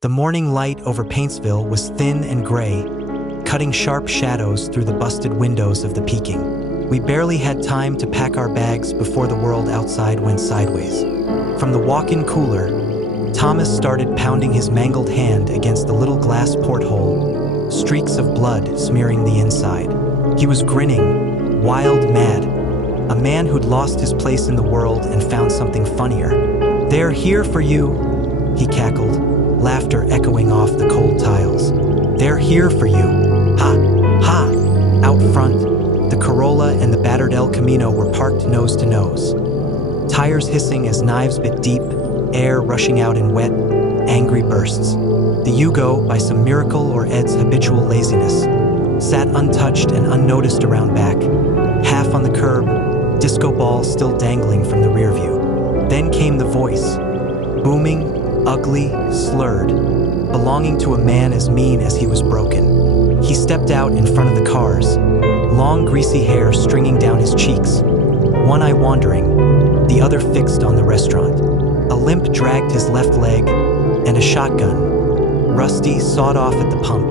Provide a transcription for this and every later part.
The morning light over Paintsville was thin and gray, cutting sharp shadows through the busted windows of the Peking. We barely had time to pack our bags before the world outside went sideways. From the walk-in cooler, Thomas started pounding his mangled hand against the little glass porthole, streaks of blood smearing the inside. He was grinning, wild mad, a man who'd lost his place in the world and found something funnier. "They're here for you," he cackled, laughter echoing off the cold tiles. "They're here for you. Ha, ha." Out front, the Corolla and the battered El Camino were parked nose to nose. Tires hissing as knives bit deep, air rushing out in wet, angry bursts. The Yugo, by some miracle or Ed's habitual laziness, sat untouched and unnoticed around back, half on the curb, disco ball still dangling from the rear view. Then came the voice, booming, ugly, slurred, belonging to a man as mean as he was broken. He stepped out in front of the cars, long greasy hair stringing down his cheeks, one eye wandering, the other fixed on the restaurant. A limp dragged his left leg, and a shotgun, rusty, sawed off at the pump,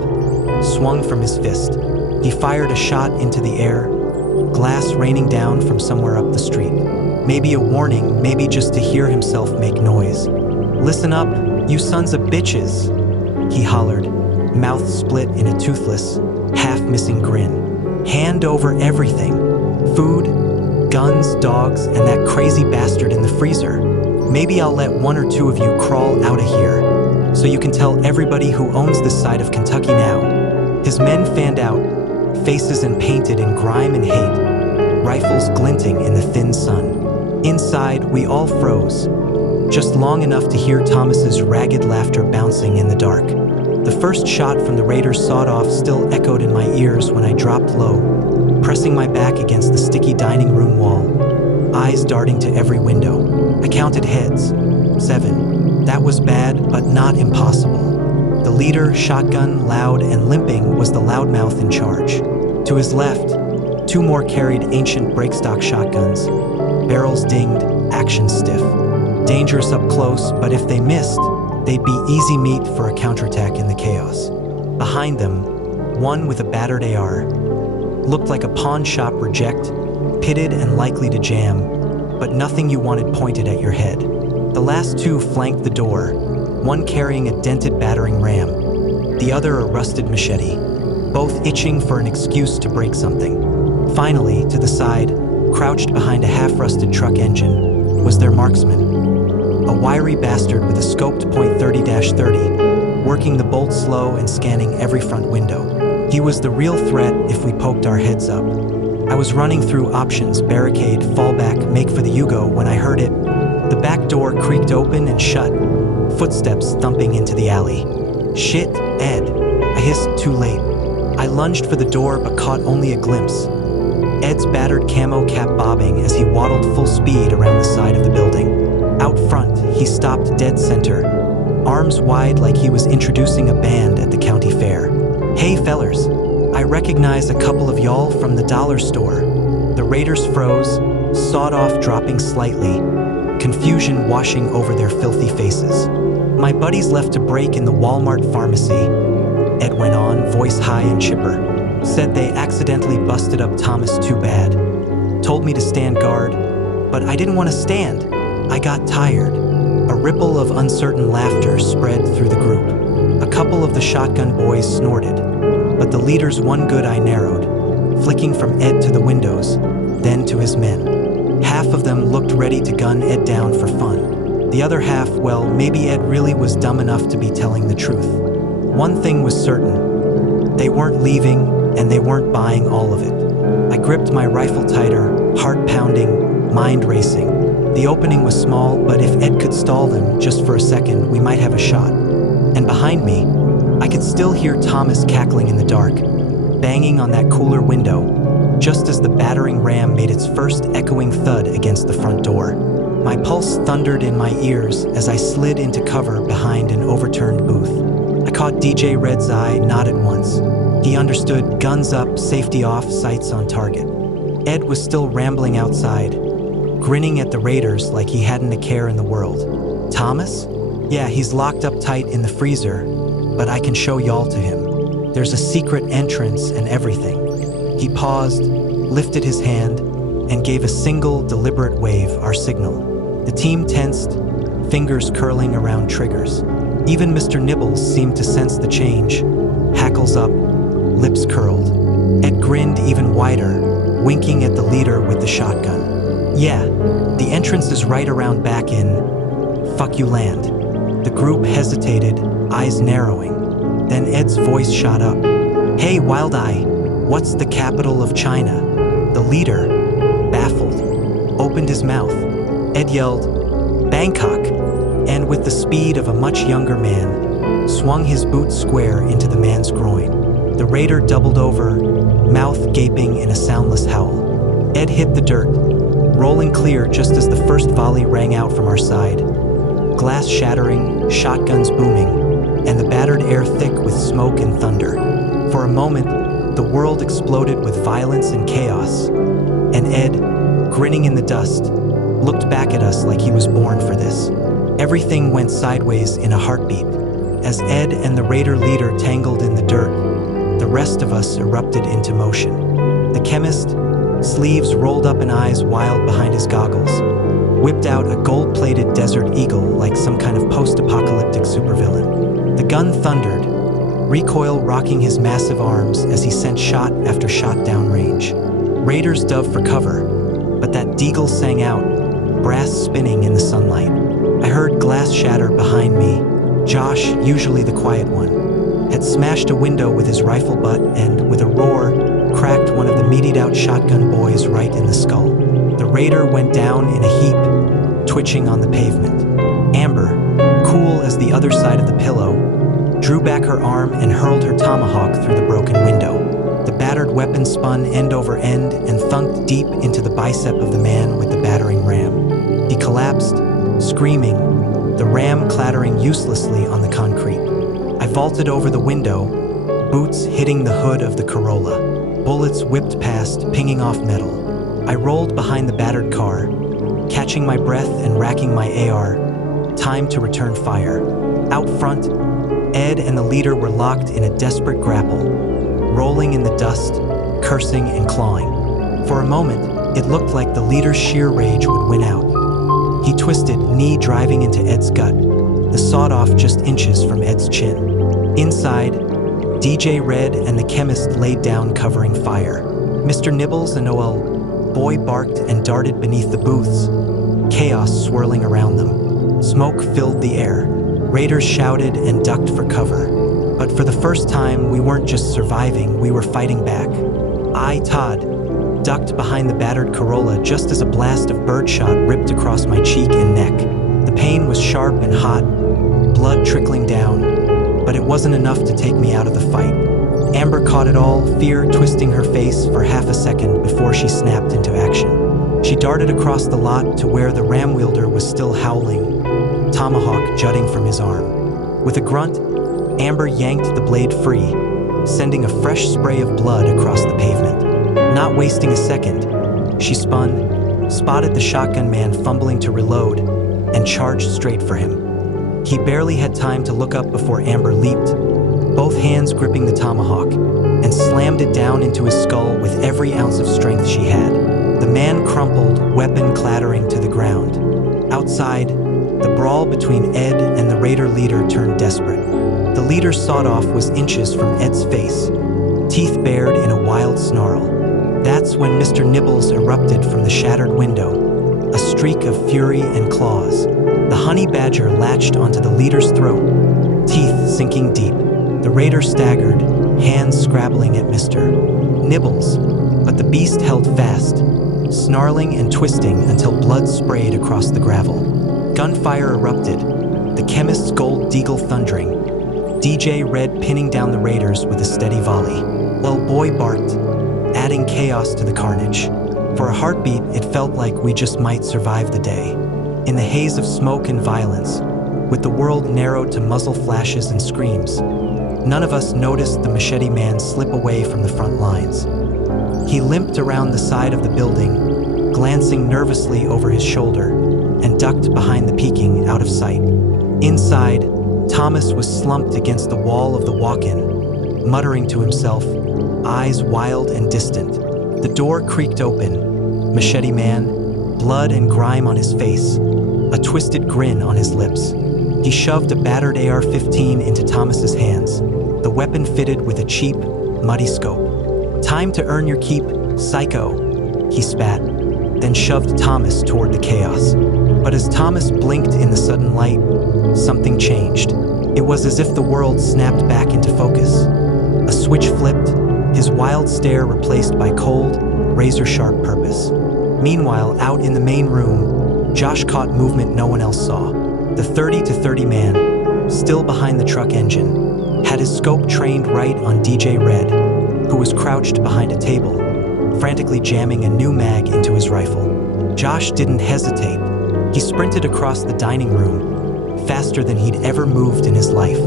swung from his fist. He fired a shot into the air, glass raining down from somewhere up the street. Maybe a warning, maybe just to hear himself make noise. "Listen up, you sons of bitches," he hollered, mouth split in a toothless, half-missing grin. "Hand over everything. Food, guns, dogs, and that crazy bastard in the freezer. Maybe I'll let one or two of you crawl out of here, so you can tell everybody who owns this side of Kentucky now." His men fanned out, faces painted in grime and hate, rifles glinting in the thin sun. Inside, we all froze, just long enough to hear Thomas's ragged laughter bouncing in the dark. The first shot from the Raiders' sawed-off still echoed in my ears when I dropped low, pressing my back against the sticky dining room wall, eyes darting to every window. I counted heads. 7. That was bad, but not impossible. The leader, shotgun, loud, and limping, was the loudmouth in charge. To his left, 2 more carried ancient breakstock shotguns, barrels dinged, action stiff. Dangerous up close, but if they missed, they'd be easy meat for a counterattack in the chaos. Behind them, one with a battered AR. Looked like a pawn shop reject, pitted and likely to jam, but nothing you wanted pointed at your head. The last 2 flanked the door, one carrying a dented battering ram, the other a rusted machete, both itching for an excuse to break something. Finally, to the side, crouched behind a half-rusted truck engine, was their marksman. A wiry bastard with a scoped .30-30, working the bolt slow and scanning every front window. He was the real threat if we poked our heads up. I was running through options, barricade, fallback, make for the Yugo when I heard it. The back door creaked open and shut, footsteps thumping into the alley. "Shit, Ed," I hissed too late. I lunged for the door but caught only a glimpse. Ed's battered camo cap bobbing as he waddled full speed around the side of the building. Out front, he stopped dead center, arms wide like he was introducing a band at the county fair. "Hey fellers, I recognize a couple of y'all from the dollar store." The Raiders froze, sawed off dropping slightly, confusion washing over their filthy faces. "My buddies left to break in the Walmart pharmacy," Ed went on, voice high and chipper. "Said they accidentally busted up Thomas too bad. Told me to stand guard, but I didn't want to stand. I got tired." A ripple of uncertain laughter spread through the group. A couple of the shotgun boys snorted, but the leader's one good eye narrowed, flicking from Ed to the windows, then to his men. Half of them looked ready to gun Ed down for fun. The other half, well, maybe Ed really was dumb enough to be telling the truth. One thing was certain, they weren't leaving, and they weren't buying all of it. I gripped my rifle tighter, heart pounding, mind racing. The opening was small, but if Ed could stall them just for a second, we might have a shot. And behind me, I could still hear Thomas cackling in the dark, banging on that cooler window, just as the battering ram made its first echoing thud against the front door. My pulse thundered in my ears as I slid into cover behind an overturned booth. I caught DJ Red's eye, nodded once. He understood, guns up, safety off, sights on target. Ed was still rambling outside, grinning at the Raiders like he hadn't a care in the world. "Thomas? Yeah, he's locked up tight in the freezer, but I can show y'all to him. There's a secret entrance and everything. He paused, lifted his hand, and gave a single, deliberate wave, our signal. The team tensed, fingers curling around triggers. Even Mr. Nibbles seemed to sense the change, hackles up, lips curled. Ed grinned even wider, winking at the leader with the shotgun. Yeah, the entrance is right around back in Fuck You Land. The group hesitated, eyes narrowing. Then Ed's voice shot up. Hey, Wild Eye, what's the capital of China? The leader, baffled, opened his mouth. Ed yelled, Bangkok, and with the speed of a much younger man, swung his boot square into the man's groin. The raider doubled over, mouth gaping in a soundless howl. Ed hit the dirt, rolling clear just as the first volley rang out from our side. Glass shattering, shotguns booming, and the battered air thick with smoke and thunder. For a moment, the world exploded with violence and chaos, and Ed, grinning in the dust, looked back at us like he was born for this. Everything went sideways in a heartbeat. As Ed and the raider leader tangled in the dirt, the rest of us erupted into motion. The chemist, sleeves rolled up and eyes wild behind his goggles, whipped out a gold-plated desert eagle like some kind of post-apocalyptic supervillain. The gun thundered, recoil rocking his massive arms as he sent shot after shot downrange. Raiders dove for cover, but that deagle sang out, brass spinning in the sunlight. I heard glass shatter behind me. Josh, usually the quiet one, had smashed a window with his rifle butt and, with a roar, cracked one of the meatied-out shotgun boys right in the skull. The raider went down in a heap, twitching on the pavement. Amber, cool as the other side of the pillow, drew back her arm and hurled her tomahawk through the broken window. The battered weapon spun end over end and thunked deep into the bicep of the man with the battering ram. He collapsed, screaming, the ram clattering uselessly on the concrete. I vaulted over the window, boots hitting the hood of the Corolla. Bullets whipped past, pinging off metal. I rolled behind the battered car, catching my breath and racking my AR. Time to return fire. Out front, Ed and the leader were locked in a desperate grapple, rolling in the dust, cursing and clawing. For a moment, it looked like the leader's sheer rage would win out. He twisted, knee driving into Ed's gut, the sawed-off just inches from Ed's chin. Inside, DJ Red and the chemist laid down covering fire. Mr. Nibbles and Boy barked and darted beneath the booths, chaos swirling around them. Smoke filled the air. Raiders shouted and ducked for cover. But for the first time, we weren't just surviving, we were fighting back. I, Todd, ducked behind the battered Corolla just as a blast of birdshot ripped across my cheek and neck. The pain was sharp and hot, blood trickling down, but it wasn't enough to take me out of the fight. Amber caught it all, fear twisting her face for half a second before she snapped into action. She darted across the lot to where the ram wielder was still howling, tomahawk jutting from his arm. With a grunt, Amber yanked the blade free, sending a fresh spray of blood across the pavement. Not wasting a second, she spun, spotted the shotgun man fumbling to reload, and charged straight for him. He barely had time to look up before Amber leaped, both hands gripping the tomahawk, and slammed it down into his skull with every ounce of strength she had. The man crumpled, weapon clattering to the ground. Outside, the brawl between Ed and the raider leader turned desperate. The leader's sawed-off was inches from Ed's face, teeth bared in a wild snarl. That's when Mr. Nibbles erupted from the shattered window, a streak of fury and claws. The honey badger latched onto the leader's throat, teeth sinking deep. The raider staggered, hands scrabbling at Mr. Nibbles, but the beast held fast, snarling and twisting until blood sprayed across the gravel. Gunfire erupted, the chemist's gold deagle thundering, DJ Red pinning down the raiders with a steady volley. Boy barked, adding chaos to the carnage. For a heartbeat, it felt like we just might survive the day. In the haze of smoke and violence, with the world narrowed to muzzle flashes and screams, none of us noticed the machete man slip away from the front lines. He limped around the side of the building, glancing nervously over his shoulder, and ducked behind the Peking out of sight. Inside, Thomas was slumped against the wall of the walk-in, muttering to himself, eyes wild and distant. The door creaked open. Machete Man, blood and grime on his face, a twisted grin on his lips. He shoved a battered AR-15 into Thomas's hands, the weapon fitted with a cheap, muddy scope. "Time to earn your keep, psycho," he spat, then shoved Thomas toward the chaos. But as Thomas blinked in the sudden light, something changed. It was as if the world snapped back into focus. A switch flipped, his wild stare replaced by cold, razor-sharp purpose. Meanwhile, out in the main room, Josh caught movement no one else saw. The 30-30 man, still behind the truck engine, had his scope trained right on DJ Red, who was crouched behind a table, frantically jamming a new mag into his rifle. Josh didn't hesitate. He sprinted across the dining room, faster than he'd ever moved in his life.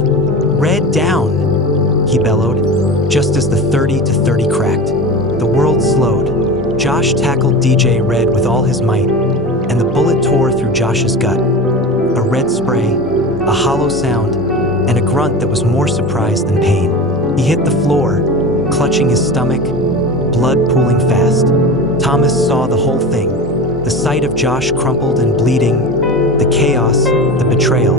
"Red down!" he bellowed, just as the 30-30 cracked. The world slowed. Josh tackled DJ Red with all his might, and the bullet tore through Josh's gut. A red spray, a hollow sound, and a grunt that was more surprise than pain. He hit the floor, clutching his stomach, blood pooling fast. Thomas saw the whole thing. The sight of Josh crumpled and bleeding, the chaos, the betrayal.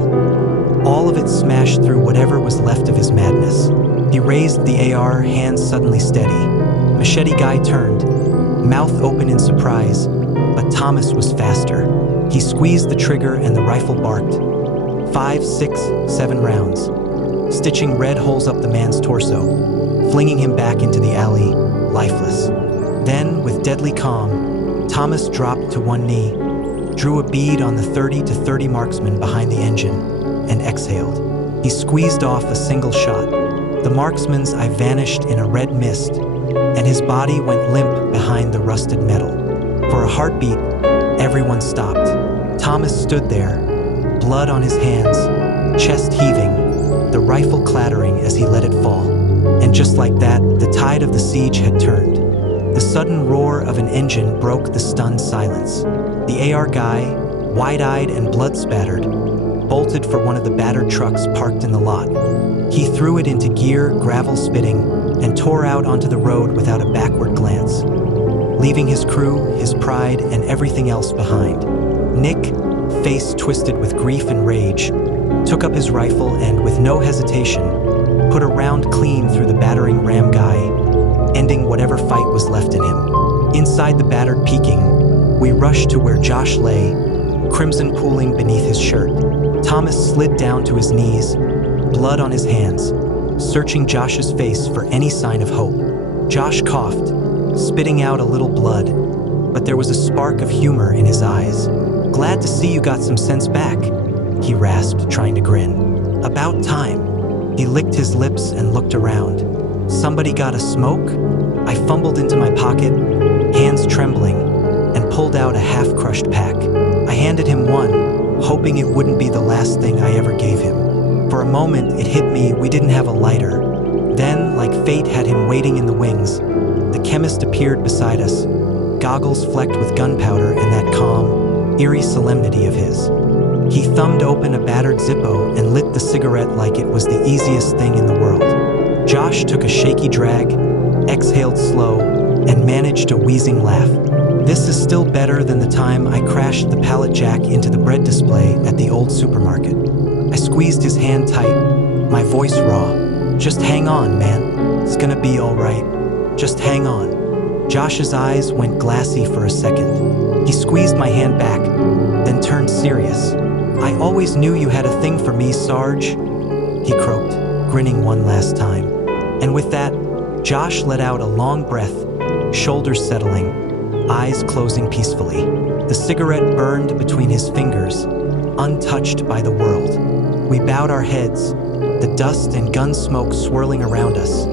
All of it smashed through whatever was left of his madness. He raised the AR, hands suddenly steady. Machete Guy turned, mouth open in surprise, but Thomas was faster. He squeezed the trigger and the rifle barked. 5, 6, 7 rounds, stitching red holes up the man's torso, flinging him back into the alley, lifeless. Then, with deadly calm, Thomas dropped to one knee, drew a bead on the 30-30 marksman behind the engine, and exhaled. He squeezed off a single shot. The marksman's eye vanished in a red mist, and his body went limp behind the rusted metal. For a heartbeat, everyone stopped. Thomas stood there, blood on his hands, chest heaving, the rifle clattering as he let it fall. And just like that, the tide of the siege had turned. The sudden roar of an engine broke the stunned silence. The AR guy, wide-eyed and blood-spattered, bolted for one of the battered trucks parked in the lot. He threw it into gear, gravel spitting, and tore out onto the road without a backward glance, leaving his crew, his pride, and everything else behind. Nick, face twisted with grief and rage, took up his rifle and, with no hesitation, put a round clean through the battering ram guy, ending whatever fight was left in him. Inside the battered Peking, we rushed to where Josh lay, crimson pooling beneath his shirt. Thomas slid down to his knees, blood on his hands, searching Josh's face for any sign of hope. Josh coughed, spitting out a little blood, but there was a spark of humor in his eyes. "Glad to see you got some sense back," he rasped, trying to grin. "About time." He licked his lips and looked around. "Somebody got a smoke?" I fumbled into my pocket, hands trembling, and pulled out a half-crushed pack. I handed him one, hoping it wouldn't be the last thing I ever gave him. For a moment, it hit me we didn't have a lighter. Then, like fate had him waiting in the wings, the chemist appeared beside us, goggles flecked with gunpowder and that calm, eerie solemnity of his. He thumbed open a battered Zippo and lit the cigarette like it was the easiest thing in the world. Josh took a shaky drag, exhaled slow, and managed a wheezing laugh. "This is still better than the time I crashed the pallet jack into the bread display at the old supermarket." I squeezed his hand tight, my voice raw. "Just hang on, man. It's gonna be all right. Just hang on." Josh's eyes went glassy for a second. He squeezed my hand back, then turned serious. "I always knew you had a thing for me, Sarge," he croaked, grinning one last time. And with that, Josh let out a long breath, shoulders settling, eyes closing peacefully. The cigarette burned between his fingers, untouched by the world. We bowed our heads, the dust and gun smoke swirling around us.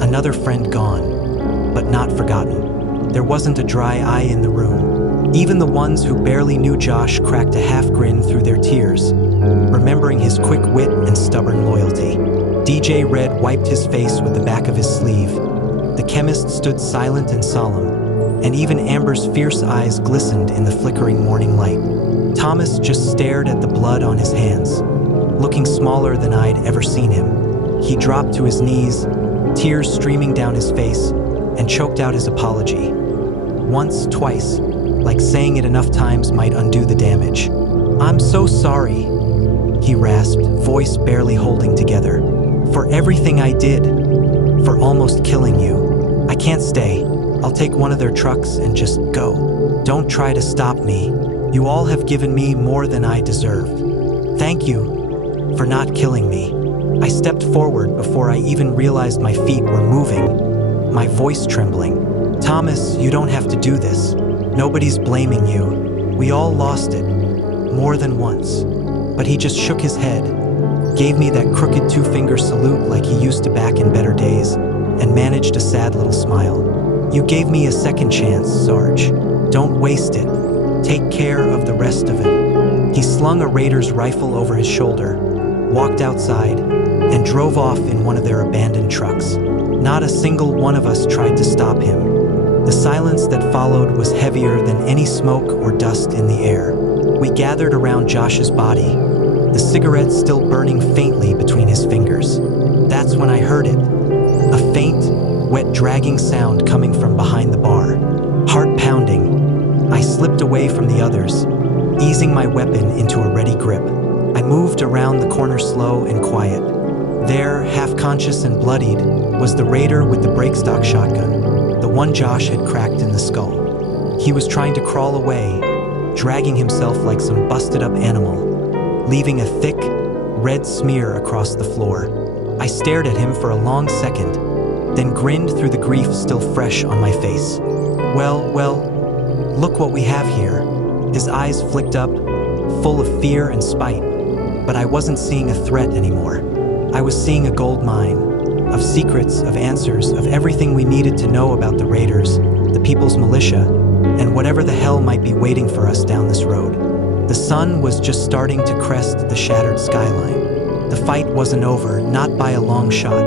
Another friend gone, but not forgotten. There wasn't a dry eye in the room. Even the ones who barely knew Josh cracked a half grin through their tears, remembering his quick wit and stubborn loyalty. DJ Red wiped his face with the back of his sleeve. The chemist stood silent and solemn, and even Amber's fierce eyes glistened in the flickering morning light. Thomas just stared at the blood on his hands, looking smaller than I'd ever seen him. He dropped to his knees, tears streaming down his face, and choked out his apology. Once, twice, like saying it enough times might undo the damage. "I'm so sorry," he rasped, voice barely holding together. "For everything I did, for almost killing you. I can't stay. I'll take one of their trucks and just go. Don't try to stop me. You all have given me more than I deserved. Thank you for not killing me." I stepped forward before I even realized my feet were moving, my voice trembling. "Thomas, you don't have to do this. Nobody's blaming you. We all lost it, more than once." But he just shook his head, gave me that crooked two-finger salute like he used to back in better days, and managed a sad little smile. "You gave me a second chance, Sarge. Don't waste it. Take care of the rest of him." He slung a Raider's rifle over his shoulder, walked outside, and drove off in one of their abandoned trucks. Not a single one of us tried to stop him. The silence that followed was heavier than any smoke or dust in the air. We gathered around Josh's body, the cigarette still burning faintly between his fingers. That's when I heard it. A faint, wet dragging sound coming from behind the bar. Heart pounding. I slipped away from the others, easing my weapon into a ready grip. I moved around the corner slow and quiet. There, half-conscious and bloodied, was the Raider with the breakstock shotgun, the one Josh had cracked in the skull. He was trying to crawl away, dragging himself like some busted-up animal, leaving a thick, red smear across the floor. I stared at him for a long second, then grinned through the grief still fresh on my face. Well, look what we have here." His eyes flicked up, full of fear and spite, but I wasn't seeing a threat anymore. I was seeing a gold mine, of secrets, of answers, of everything we needed to know about the Raiders, the People's Militia, and whatever the hell might be waiting for us down this road. The sun was just starting to crest the shattered skyline. The fight wasn't over, not by a long shot.